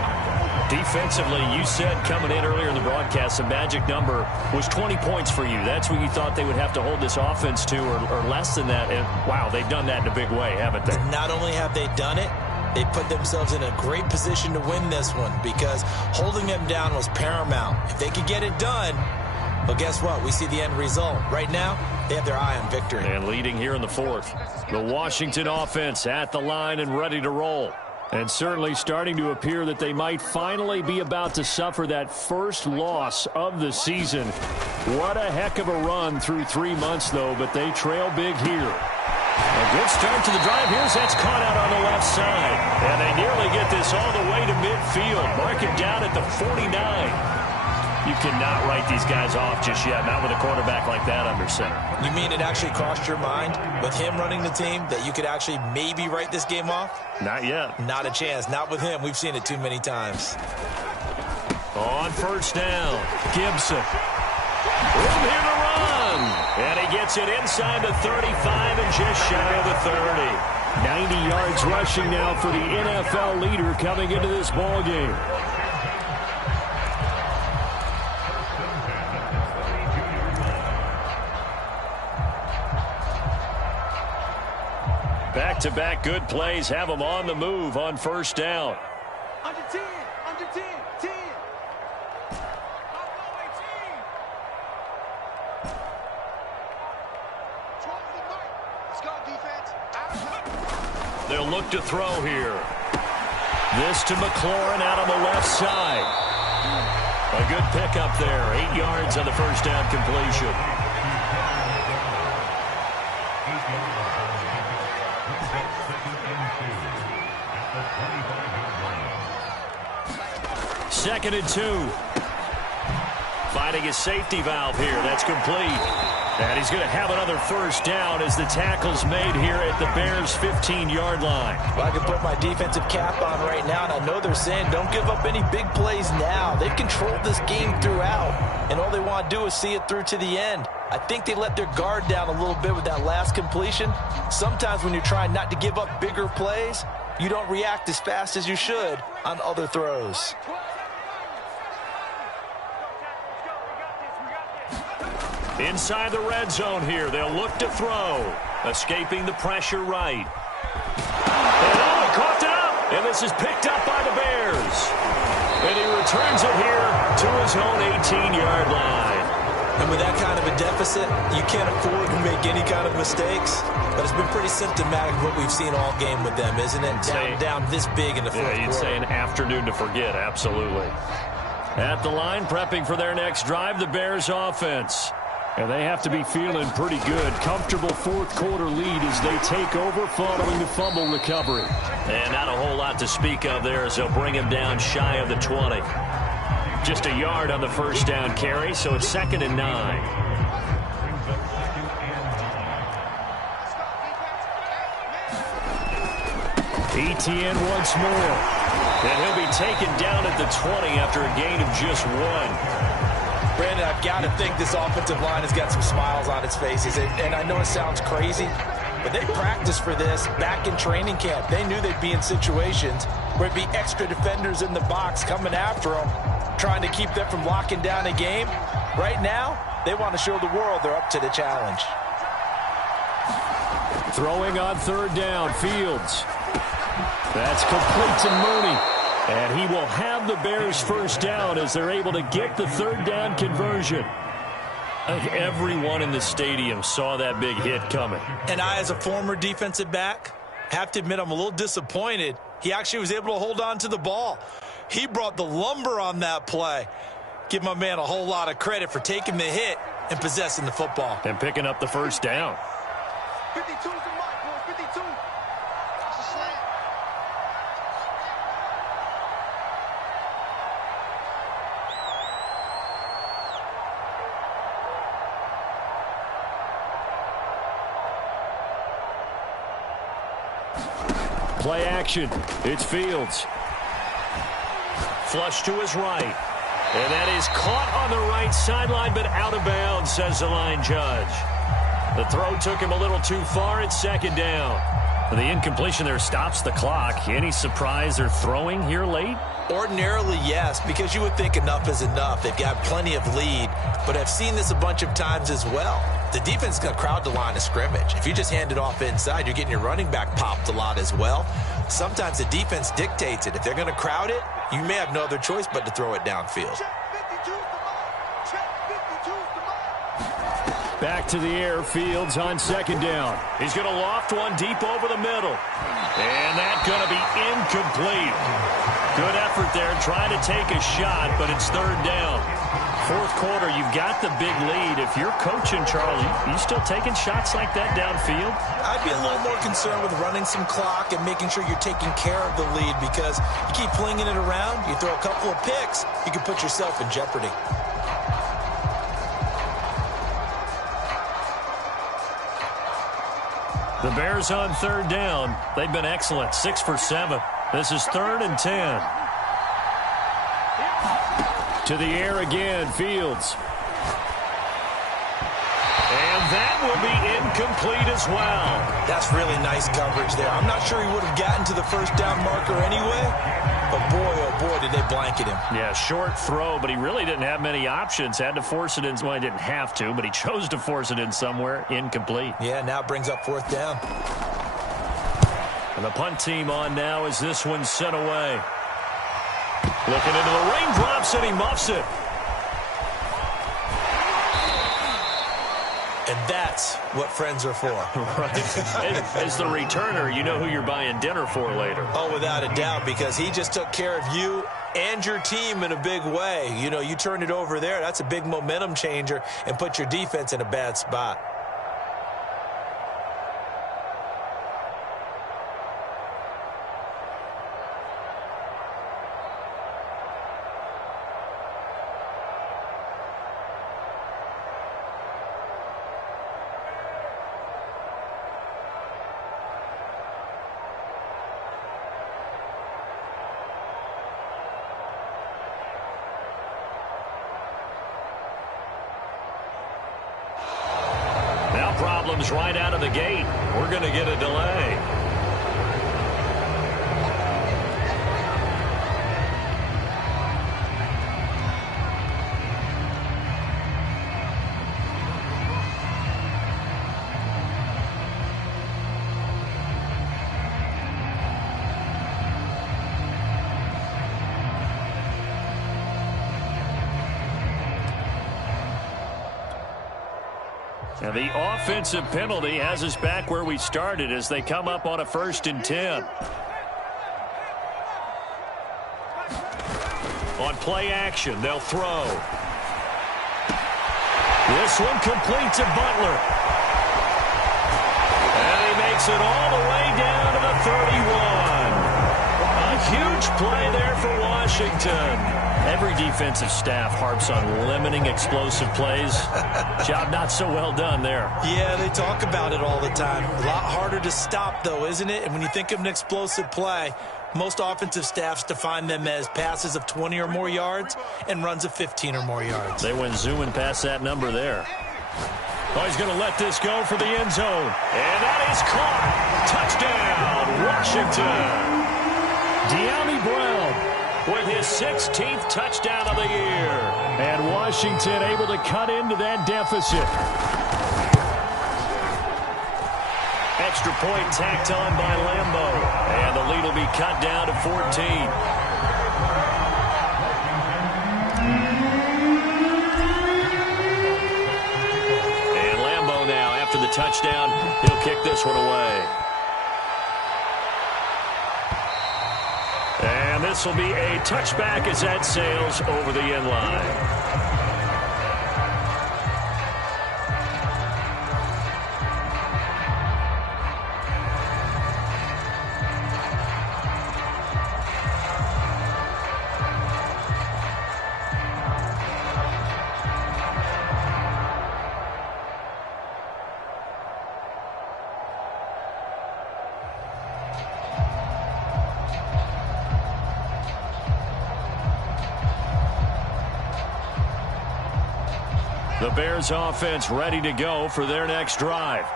Defensively, you said coming in earlier in the broadcast, the magic number was 20 points for you. That's what you thought they would have to hold this offense to, or less than that. And, wow, they've done that in a big way, haven't they? Not only have they done it, they put themselves in a great position to win this one because holding them down was paramount. If they could get it done, well, guess what? We see the end result. Right now, they have their eye on victory. And leading here in the 4th. The Washington offense at the line and ready to roll. And certainly starting to appear that they might finally be about to suffer that first loss of the season. What a heck of a run through 3 months, though, but they trail big here. A good start to the drive. Here's that's caught out on the left side. And they nearly get this all the way to midfield. Mark it down at the 49. You cannot write these guys off just yet, not with a quarterback like that under center. You mean it actually crossed your mind with him running the team that you could actually maybe write this game off? Not yet. Not a chance. Not with him. We've seen it too many times. On first down, Gibson. Room here to run. And he gets it inside the 35 and just shy of the 30. 90 yards rushing now for the NFL leader coming into this ball game. Back-to-back good plays have them on the move on first down. Under 10, under 10, 10. They'll look to throw here. This to McLaurin out on the left side. A good pickup there. 8 yards on the first down completion. Second and 2. Finding his safety valve here. That's complete. And he's going to have another first down as the tackle's made here at the Bears' 15-yard line. Well, I can put my defensive cap on right now, and I know they're saying don't give up any big plays now. They've controlled this game throughout, and all they want to do is see it through to the end. I think they let their guard down a little bit with that last completion. Sometimes when you're trying not to give up bigger plays, you don't react as fast as you should on other throws. Inside the red zone here, they'll look to throw. Escaping the pressure right. And he caught it up. And this is picked up by the Bears. And he returns it here to his own 18-yard line. And with that kind of a deficit, you can't afford to make any kind of mistakes. But it's been pretty symptomatic of what we've seen all game with them, isn't it? Down this big in the fourth quarter. Yeah, you'd say an afternoon to forget, absolutely. At the line, prepping for their next drive, the Bears offense. And they have to be feeling pretty good. Comfortable fourth quarter lead as they take over following the fumble recovery. And not a whole lot to speak of there as they'll bring him down shy of the 20. Just a yard on the first down carry, so it's 2nd and 9. Etienne once more. And he'll be taken down at the 20 after a gain of just 1. Brandon, I've got to think this offensive line has got some smiles on its faces. And I know it sounds crazy, but they practiced for this back in training camp. They knew they'd be in situations where it'd be extra defenders in the box coming after them, trying to keep them from locking down a game. Right now, they want to show the world they're up to the challenge. Throwing on third down, Fields. That's complete to Mooney. And he will have the Bears first down as they're able to get the third down conversion. I think everyone in the stadium saw that big hit coming. And I, as a former defensive back, have to admit I'm a little disappointed. He actually was able to hold on to the ball. He brought the lumber on that play. Give my man a whole lot of credit for taking the hit and possessing the football. And picking up the first down. 52 is the mark, boy. 52. It's a slant. Play action. It's Fields. Flush to his right. And that is caught on the right sideline, but out of bounds, says the line judge. The throw took him a little too far. It's 2nd down. The incompletion there stops the clock. Any surprise they're throwing here late? Ordinarily, yes, because you would think enough is enough. They've got plenty of lead, but I've seen this a bunch of times as well. The defense is going to crowd the line of scrimmage. If you just hand it off inside, you're getting your running back popped a lot as well. Sometimes the defense dictates it. If they're going to crowd it, you may have no other choice but to throw it downfield. Back to the air, Fields on 2nd down. He's going to loft one deep over the middle. And that's going to be incomplete. Good effort there, trying to take a shot, but it's 3rd down. Fourth quarter, you've got the big lead. If you're coaching, Charles, you still taking shots like that downfield? I'd be a little more concerned with running some clock and making sure you're taking care of the lead, because you keep flinging it around, you throw a couple of picks, you can put yourself in jeopardy. The Bears on 3rd down. They've been excellent, 6 for 7. This is 3rd and 10. To the air again, Fields. And that will be incomplete as well. That's really nice coverage there. I'm not sure he would have gotten to the first down marker anyway, but boy, oh boy, did they blanket him. Yeah, short throw, but he really didn't have many options. Had to force it in. Well, he didn't have to, but he chose to force it in somewhere. Incomplete. Yeah, now it brings up 4th down. And the punt team on now as this one's sent away. Looking into the raindrops, and he muffs it. And that's what friends are for. Right. As the returner, you know who you're buying dinner for later. Oh, without a doubt, because he just took care of you and your team in a big way. You know, you turned it over there. That's a big momentum changer and put your defense in a bad spot. Problems right out of the gate. We're going to get a delay. And the offensive penalty has us back where we started as they come up on a 1st and 10. On play action, they'll throw. This one complete to Butler. And he makes it all the way down to the 31. A huge play there for Washington. Every defensive staff harps on limiting explosive plays. Job not so well done there. Yeah, they talk about it all the time. A lot harder to stop, though, isn't it? And when you think of an explosive play, most offensive staffs define them as passes of 20 or more yards and runs of 15 or more yards. They went zooming past that number there. Oh, he's going to let this go for the end zone. And that is caught. Touchdown, Washington. De'Ami Brown with his 16th touchdown of the year. And Washington able to cut into that deficit. Extra point tacked on by Lambo. And the lead will be cut down to 14. And Lambo now, after the touchdown, he'll kick this one away. And this will be a touchback as that sails over the end line. The Bears offense ready to go for their next drive.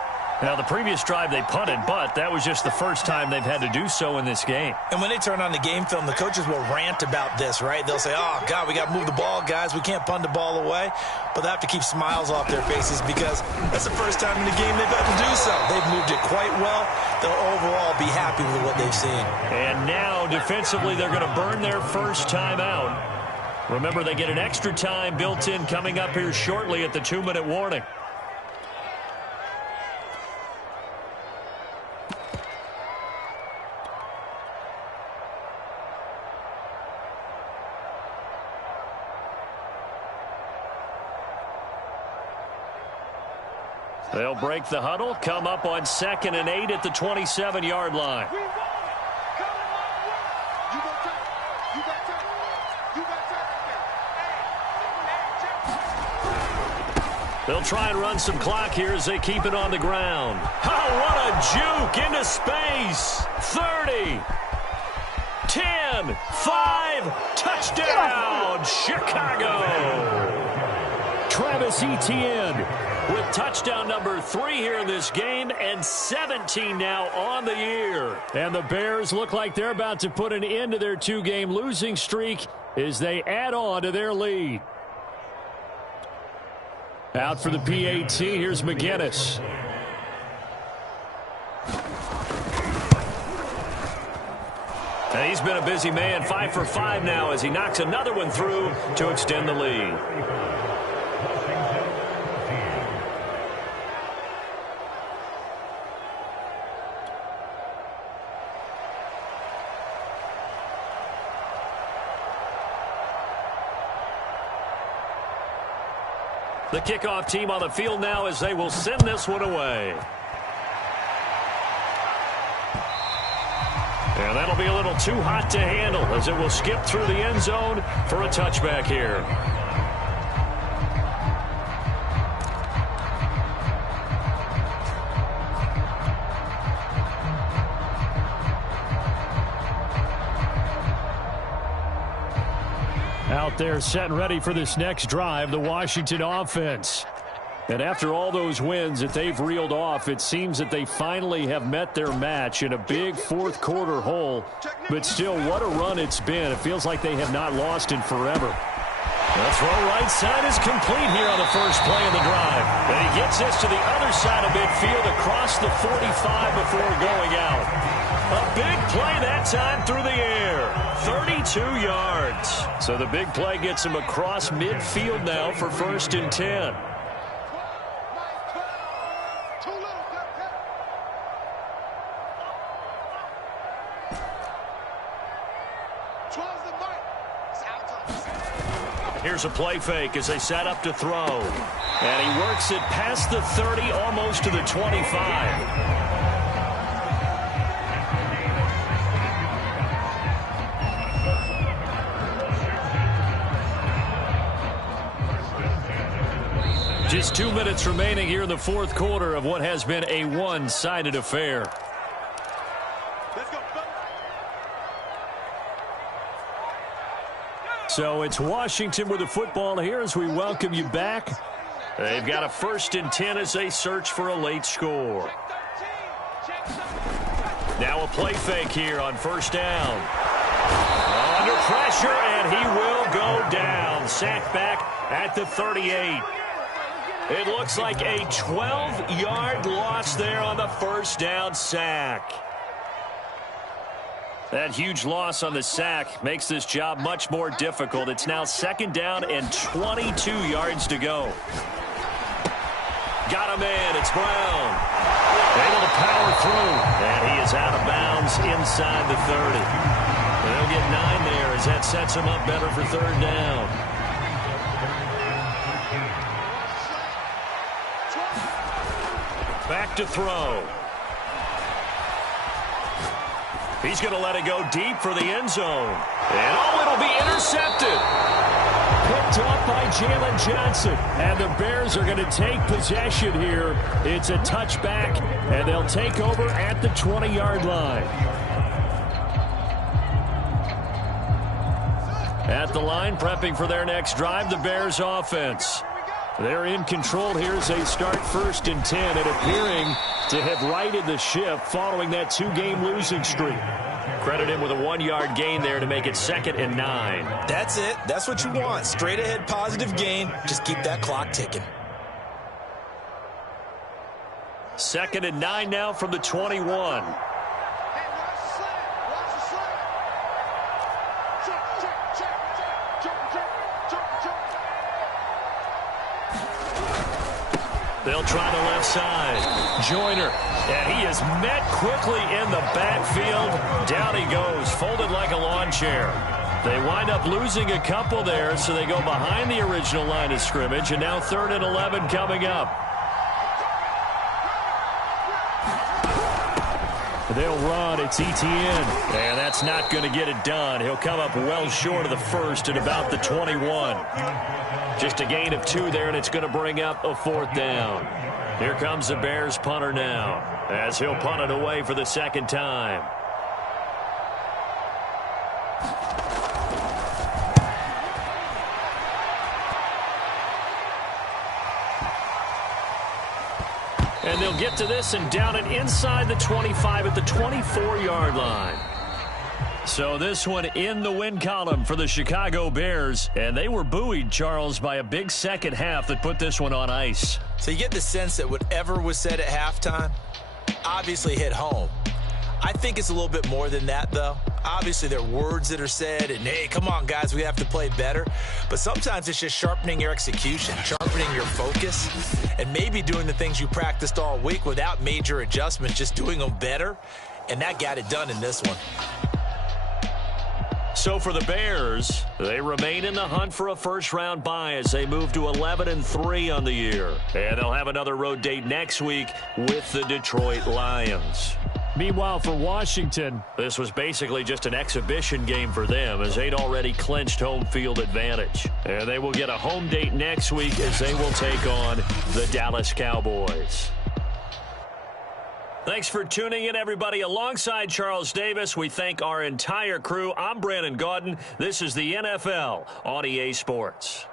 Now, the previous drive they punted, but that was just the first time they've had to do so in this game. And when they turn on the game film, the coaches will rant about this, right? They'll say, oh, God, we got to move the ball, guys. We can't punt the ball away. But they have to keep smiles off their faces because that's the first time in the game they've had to do so. They've moved it quite well. They'll overall be happy with what they've seen. And now, defensively, they're going to burn their first time out. Remember, they get an extra time built in coming up here shortly at the 2-minute warning. They'll break the huddle, come up on 2nd and 8 at the 27-yard line. They'll try and run some clock here as they keep it on the ground. Oh, what a juke into space. 30, 10, 5, touchdown, Chicago. Travis Etienne with touchdown number 3 here in this game and 17 now on the year. And the Bears look like they're about to put an end to their 2-game losing streak as they add on to their lead. Out for the PAT, here's McGinnis. And he's been a busy man, 5 for 5 now as he knocks another one through to extend the lead. The kickoff team on the field now as they will send this one away. And that'll be a little too hot to handle as it will skip through the end zone for a touchback here. Out there set and ready for this next drive, the Washington offense. And after all those wins that they've reeled off, it seems that they finally have met their match in a big fourth quarter hole. But still, what a run it's been. It feels like they have not lost in forever. The throw right side is complete here on the first play of the drive. And he gets this to the other side of midfield across the 45 before going out. A big play that time through the air. 32 yards. So the big play gets him across midfield now for 1st and 10. Here's a play fake as they set up to throw. And he works it past the 30, almost to the 25. Just 2 minutes remaining here in the fourth quarter of what has been a one-sided affair. So it's Washington with the football here as we welcome you back. They've got a 1st and 10 as they search for a late score. Now a play fake here on 1st down. Under pressure, and he will go down. Sacked back at the 38. It looks like a 12-yard loss there on the 1st down sack. That huge loss on the sack makes this job much more difficult. It's now 2nd down and 22 yards to go. Got a man. It's Brown. Able to power through. And he is out of bounds inside the 30. They'll get 9 there as that sets him up better for 3rd down. Back to throw. He's going to let it go deep for the end zone. And it'll be intercepted. Picked up by Jalen Johnson. And the Bears are going to take possession here. It's a touchback, and they'll take over at the 20-yard line. At the line, prepping for their next drive, the Bears offense. They're in control here as they start 1st and 10 and appearing to have righted the ship following that 2-game losing streak. Credit him with a 1-yard gain there to make it 2nd and 9. That's it. That's what you want. Straight ahead positive gain. Just keep that clock ticking. 2nd and 9 now from the 21. They'll try the left side. Joyner. And he is met quickly in the backfield. Down he goes, folded like a lawn chair. They wind up losing a couple there, so they go behind the original line of scrimmage, and now 3rd and 11 coming up. They'll run. It's Etienne. And that's not going to get it done. He'll come up well short of the 1st at about the 21. Just a gain of 2 there, and it's going to bring up a 4th down. Here comes the Bears punter now, as he'll punt it away for the 2nd time. And they'll get to this and down it inside the 25 at the 24-yard line. So this one in the win column for the Chicago Bears. And they were buoyed, Charles, by a big second half that put this one on ice. So you get the sense that whatever was said at halftime obviously hit home. I think it's a little bit more than that, though. Obviously, there are words that are said, and hey, come on, guys, we have to play better. But sometimes it's just sharpening your execution, sharpening your focus, and maybe doing the things you practiced all week without major adjustments, just doing them better. And that got it done in this one. So for the Bears, they remain in the hunt for a first-round bye as they move to 11-3 on the year. And they'll have another road date next week with the Detroit Lions. Meanwhile, for Washington, this was basically just an exhibition game for them as they'd already clinched home field advantage. And they will get a home date next week as they will take on the Dallas Cowboys. Thanks for tuning in, everybody. Alongside Charles Davis, we thank our entire crew. I'm Brandon Gaudin. This is the NFL on EA Sports.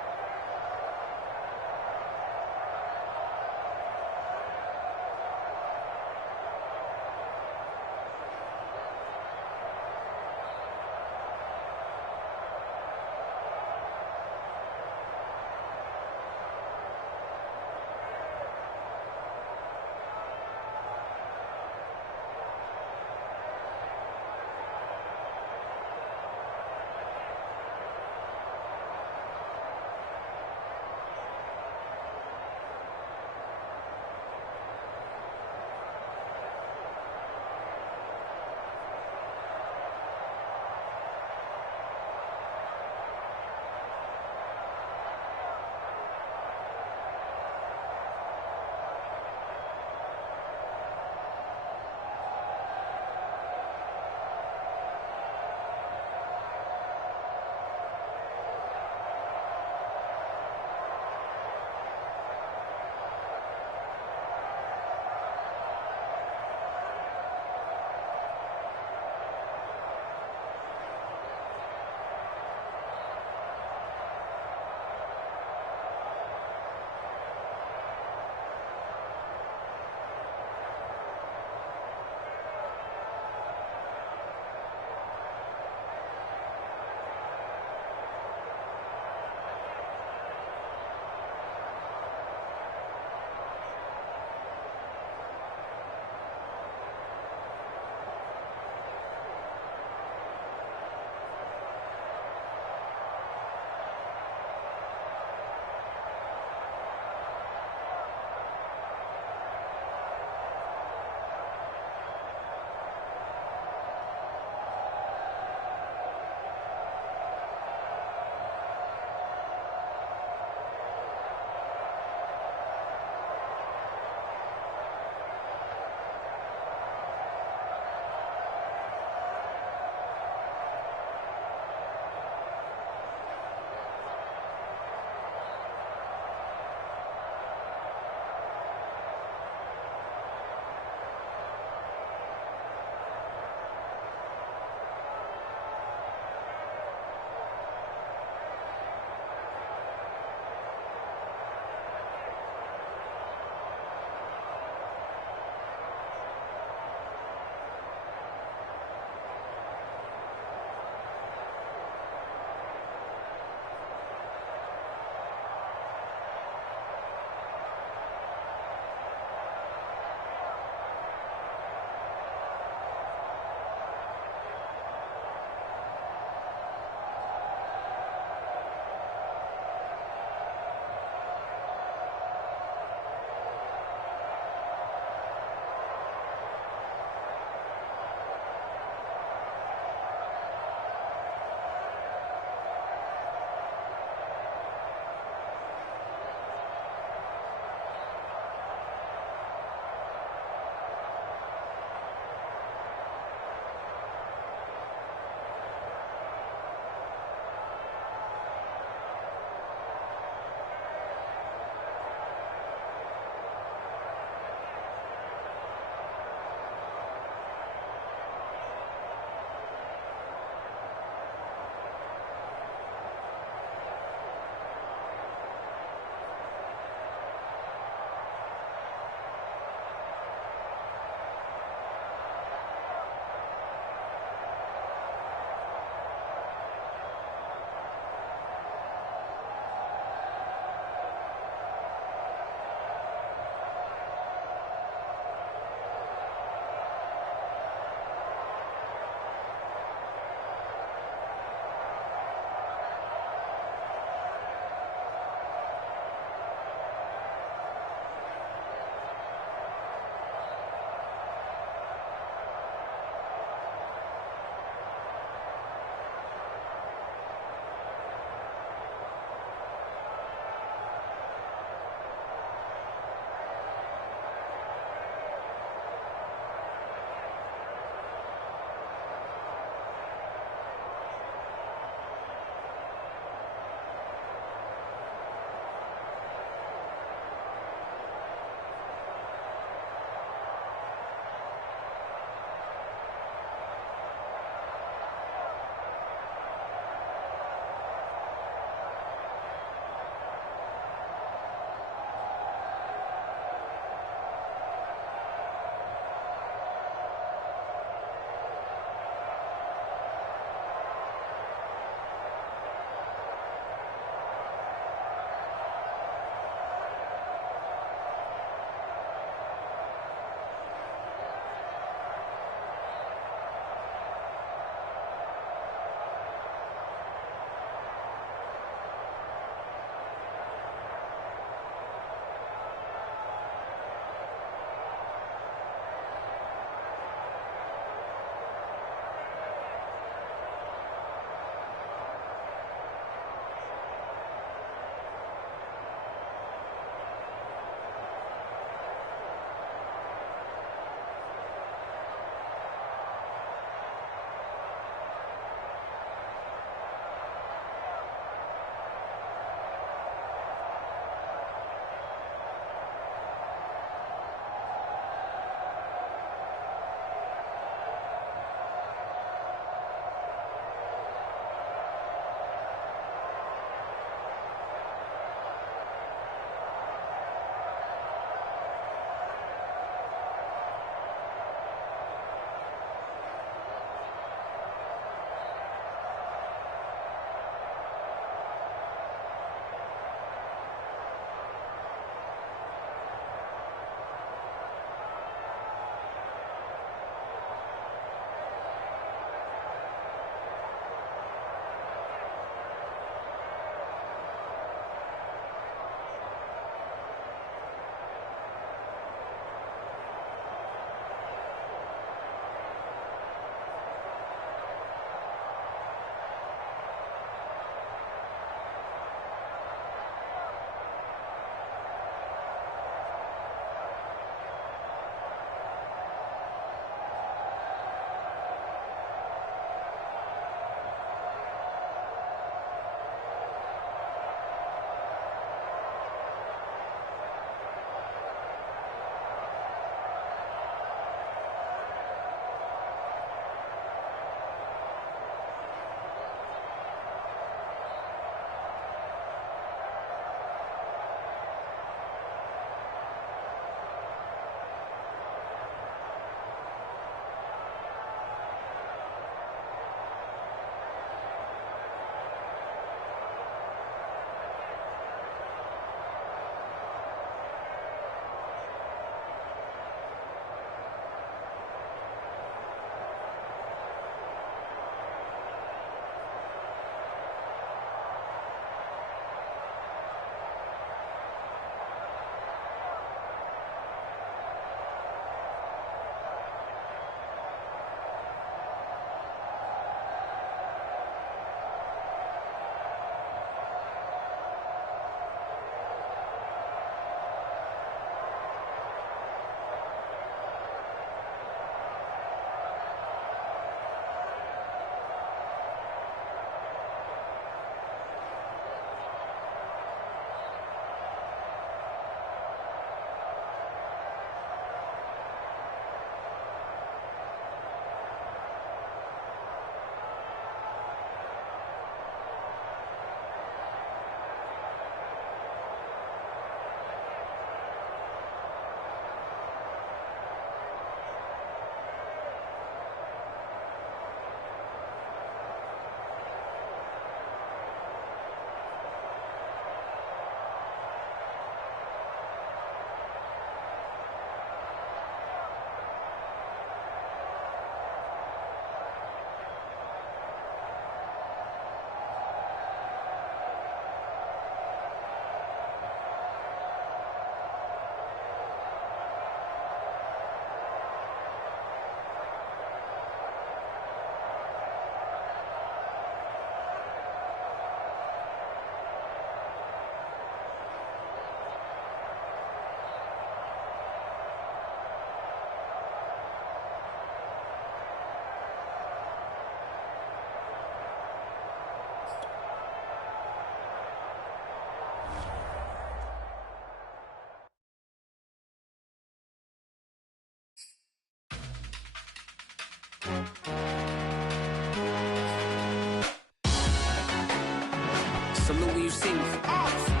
Salute when you see me.